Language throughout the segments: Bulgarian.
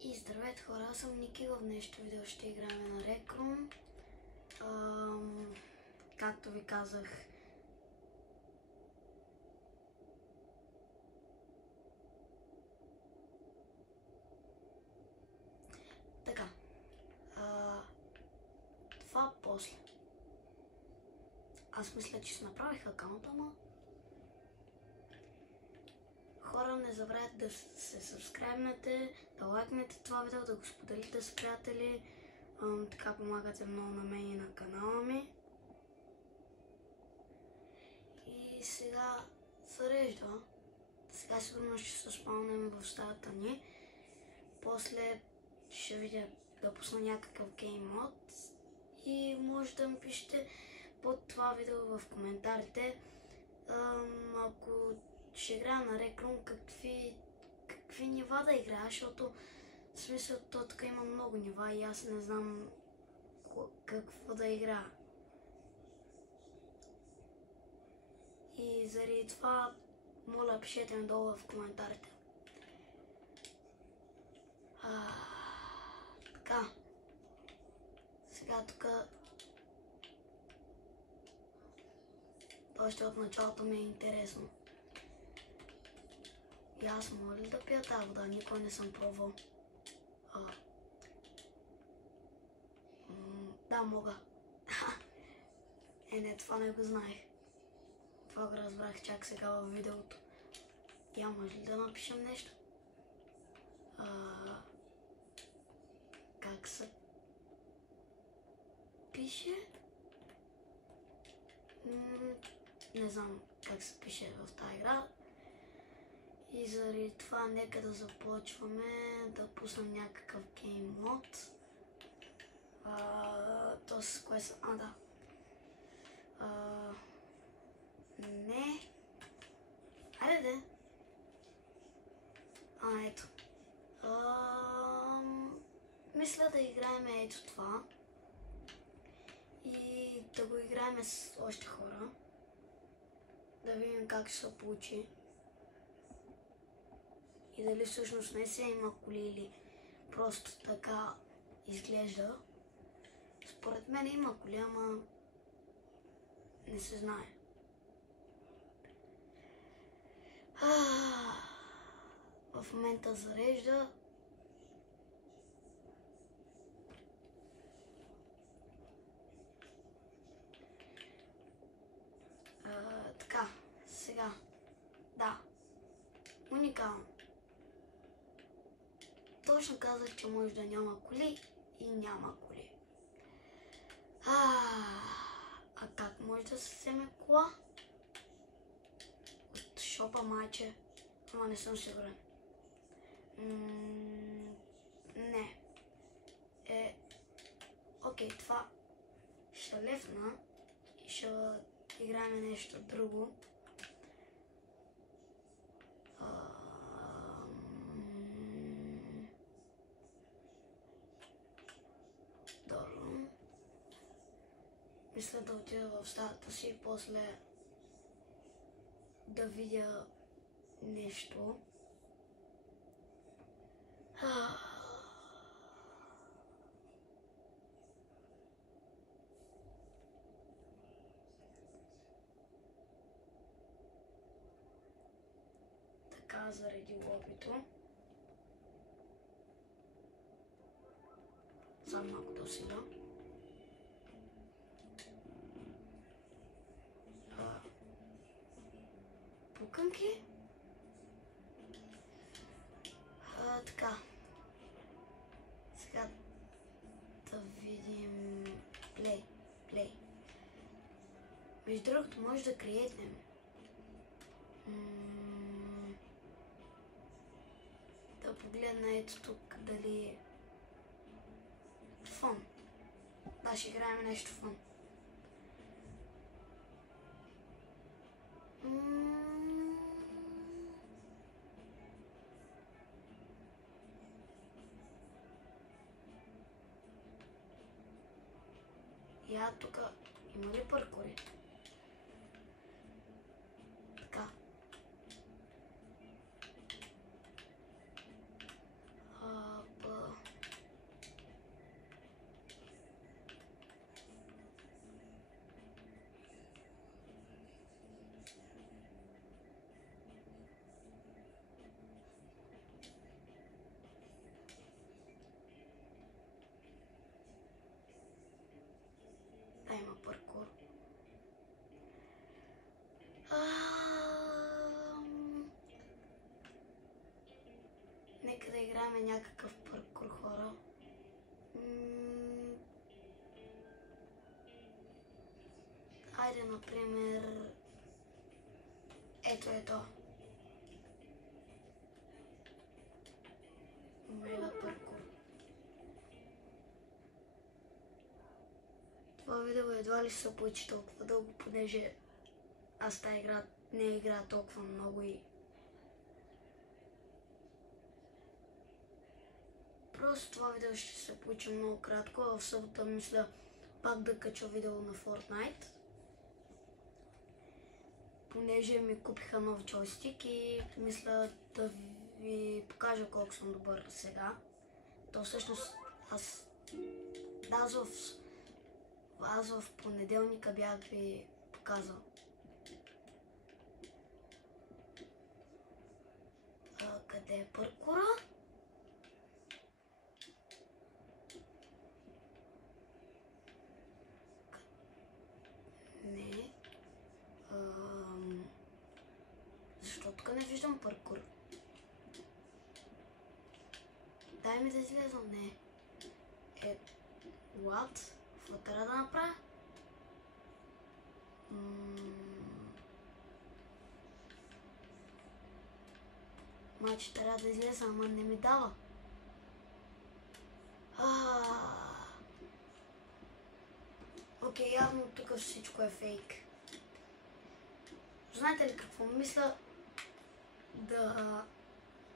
И здравейте хора, аз съм Ники. В днешното видео ще играем на Rec Room. Както ви казах, така, това после. Аз мисля, че си направих акаунта, ама хора, не забравяйте да се сабскрайбнете, да лайкнете това видео, да го споделите с приятели. Така помагате много на мен и на канала ми. И сега зарежда. Сега сигурно ще се спълнем в стаята ни. После ще видя да пусна някакъв гейм мод. И може да ми пишете под това видео в коментарите. Ако ще играя на Rec Room, какви нива да играя, защото в смисъл тук има много нива и аз не знам какво да играя. И заради това, моля, пишете надолу в коментарите. Така. Сега тук още от началото ми е интересно. И аз мога ли да пия тази вода? Никой не съм пробвал. Да, мога. Не, това не го знаех. Това го разбрах чак сега във видеото. Я може ли да напишем нещо? Как се пише? Не знам как се пише в тази игра. И заради това нека да започваме да пуснем някакъв гейм мод. То с кое са? Да. Не. Айде. Ето. Мисля да играем ето това. И да го играем с още хора. Да видим как ще се получи. И дали всъщност не се има коли или просто така изглежда. Според мен има коли, ама не се знае. В момента зарежда. Така, сега. Да. Уникално. Точно казах, че може да няма коли и няма коли. А как може да се вземе кола? От шопа майче. Ама не съм сигурен. Не. Окей, това ще лефна и ще играем нещо друго. Добре. Мисля да отида в стаята си и после да видя нещо. Така, заради лобито. Само малко да усиля. Пуканки. Така. Сега да видим. Плей. Между другото, може да креетнем. Да погледна ето тук дали фон. Да, ще играем нещо фон. Я тук има ли паркури? Така. Нека да играем някакъв паркур, хора. Айде, например, ето. Мега паркур. Това видео едва ли се получи толкова дълго, понеже аз тази игра не игра толкова много и просто това видео ще се получи много кратко. В събота мисля пак да кача видео на Fortnite, понеже ми купиха нов джойстик и мисля да ви покажа колко съм добър сега. То всъщност аз в понеделника бях ви показал. Къде е паркура? Не. Защо тук не виждам паркур? Дай ми да излезам. Не. What? Какво трябва да направя? Значи трябва да излеза, ама не ми дава. Окей, явно тук всичко е фейк. Знаете ли какво мисля да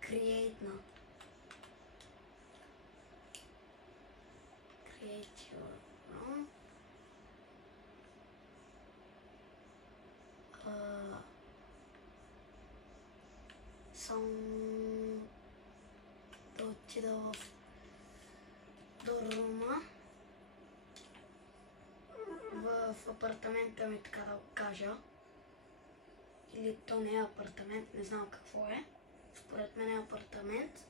креейтна? Create your room. Само да отида до рума, в апартамента ми, така да го кажа. Или то не е апартамент, не знам какво е. Според мен е апартамент.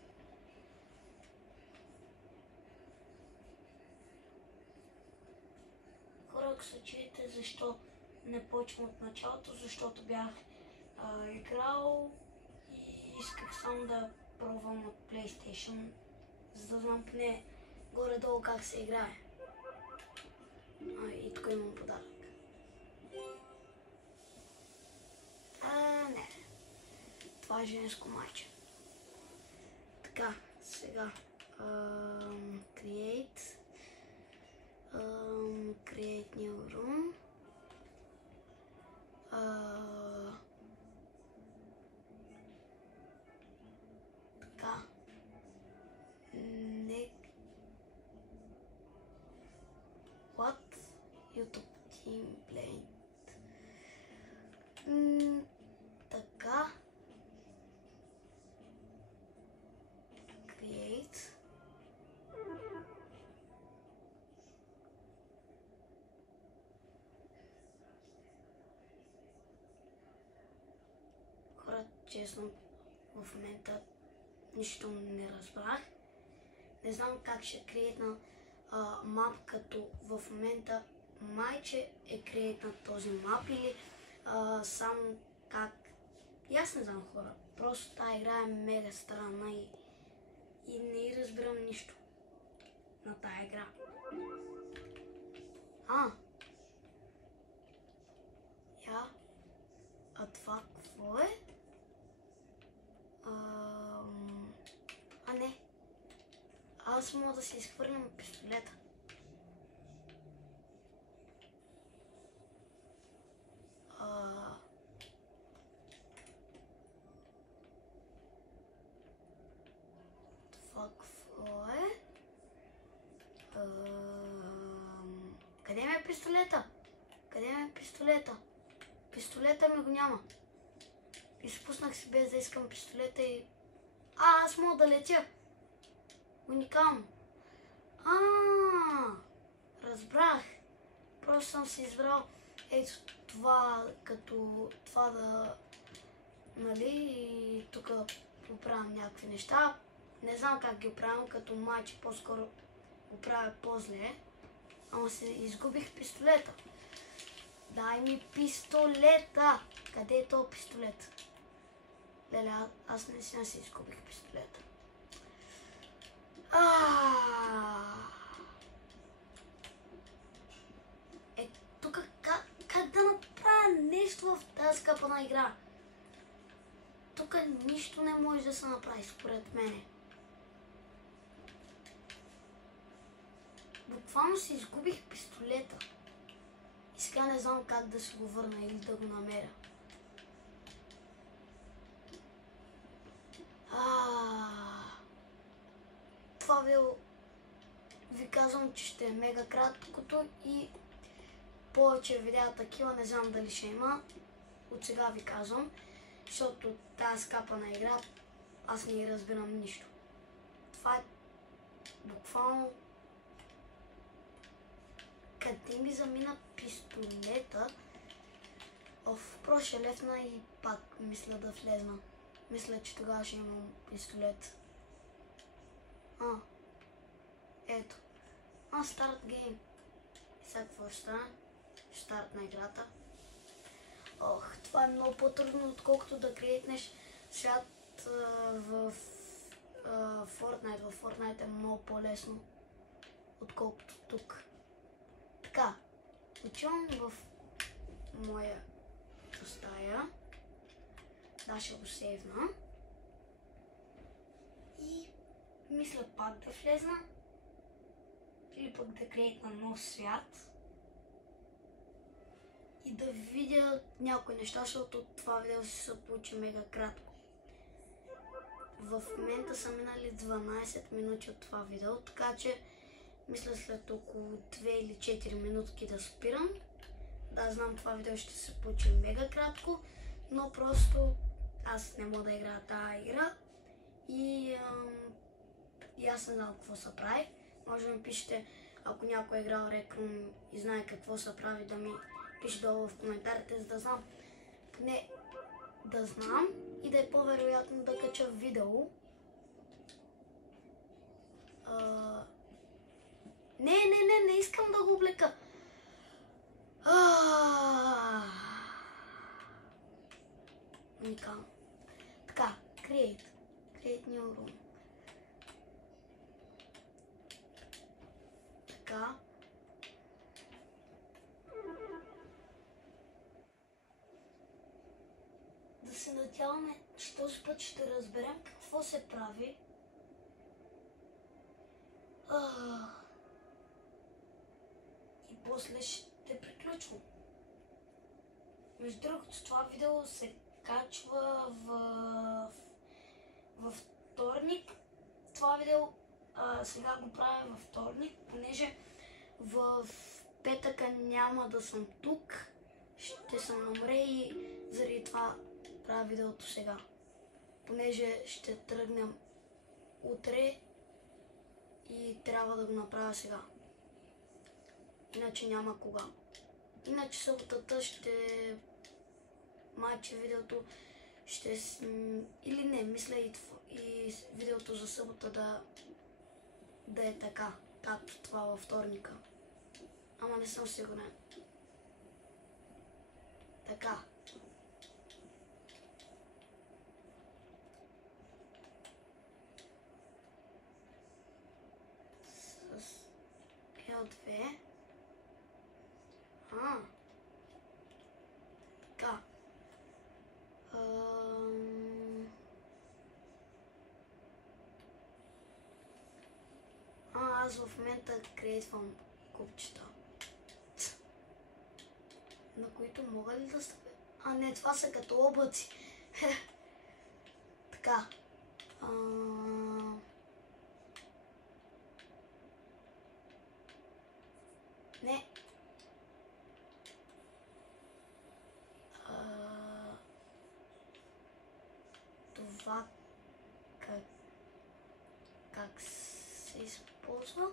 Хора, ако се чуете защо не почвам от началото, защото бях играл и исках само да пробвам от PlayStation, за да знам поне горе-долу как се играе. И тук имам подарък. Не. Това е женско майче. Така, сега. Create new room. Така. What? YouTube Team Play. Така. Create. Хора, честно, в момента нищо не разбрах. Не знам как ще креетна мап, като в момента майче е креетна този мап или само как. И аз не знам, хора. Просто тази игра е мега странна и не разбирам нищо на тази игра. А това какво е? Не. Аз мога да си изхвърлям пистолета. Това какво е? Къде ми е пистолета? Къде ми е пистолета? Пистолета ми го няма. Изпуснах си без да искам пистолета и... аз мога да летя. Уникално. Разбрах. Просто съм си избрал ето това, като това да... нали, и тук оправям някакви неща. Не знам как ги оправям, като майче по-скоро го правя по-зле. Ама се изгубих пистолета. Дай ми пистолета! Къде е този пистолет? Леле, аз наистина си изгубих пистолета. на игра. Тук нищо не може да се направи, според мене. Буквално си изгубих пистолета. И сега не знам как да си го върна или да го намеря. Това ви казвам, че ще е мега краткото и повече видеа такива, не знам дали ще има. От сега ви казвам, защото тази скапана игра аз не разбирам нищо. Това е буквално къде ми замина пистолета. В прошлия лефна и пак мисля да влезна. Мисля, че тогава ще имам пистолет. Ето. Старт гейм. И сега какво ще стане? Старт на играта. Това е много по-трудно, отколкото да крейтнеш свят в Fortnite. В Fortnite е много по-лесно, отколкото тук. Така, отивам в моя стая. Да, ще го сейвна. И мисля пак да влезна. Или пък да крейтна нов свят. И да видя някои неща, защото това видео се получи мега кратко. В момента са минали 12 минути от това видео, така че мисля след около 2 или 4 минутки да спирам. Да, знам, това видео ще се получи мега кратко, но просто аз не мога да играя тази игра и аз не знам какво се прави. Може да ми пишете, ако някой е играл Rec Room и знае какво се прави, да ми пише долу в коментарите, за да знам. Поне да знам и да е по-вероятно да кача видео. Не искам да го облека. Уникално. Така, create new room. Така. Да се надяваме, че този път ще разберем какво се прави. И после ще приключвам. Между другото, това видео се качва във вторник. Това видео сега го правя във вторник, понеже в петъка няма да съм тук. Ще съм на море и заради това правя видеото сега. Понеже ще тръгнем утре и трябва да го направя сега. Иначе няма кога. Иначе съботата ще... Майче видеото ще... Или не, мисля и видеото за събота да е така, както това във вторника. Ама не съм сигурен. Така. С L2. Така. Аз в момента крейтвам купчета, на които мога ли да стъпя? Не, това са като облаци. Така. Не. Това как се използва?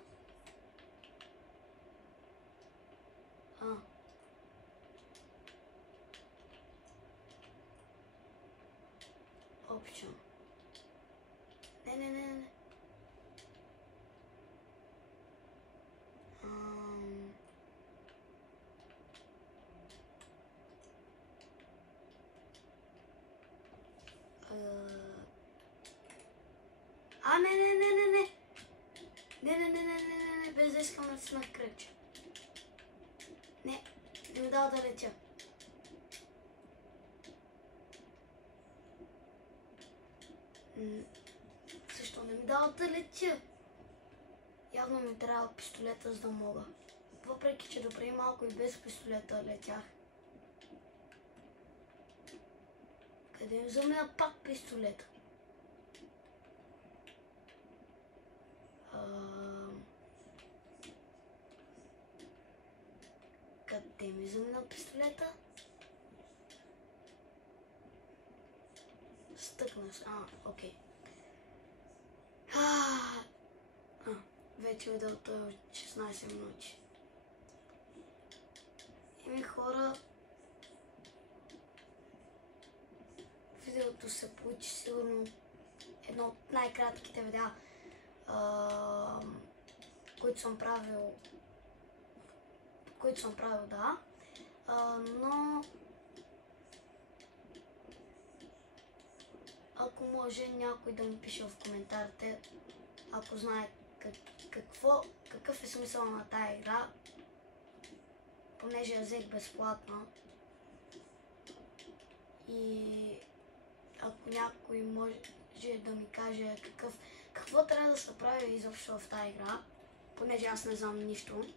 Option. Не. Не, без да искам да се накръча. Не ми дава да летя. Защо не ми дават да летя? Явно ми трябва пистолета, за да мога. Въпреки, че допреди малко и без пистолета летях. Къде ми замина пак пистолета? Къде ми замина пистолета? Стъкна се. Окей. Вече видеото е от 16 минути. Хора, видеото се получи сигурно едно от най-кратките видеа, които съм правил, да. Но ако може някой да ми пише в коментарите, ако знае какъв е смисъл на тая игра, понеже я взех безплатно. И ако някой може да ми каже какво трябва да се прави изобщо в тази игра, понеже аз не знам нищо.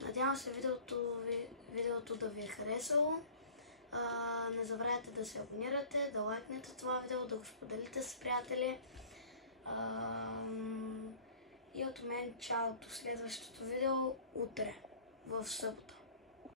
Надявам се видеото да ви е харесало. Не забравяйте да се абонирате, да лайкнете това видео, да го споделите с приятели. И от мен чао до следващото видео утре в събота.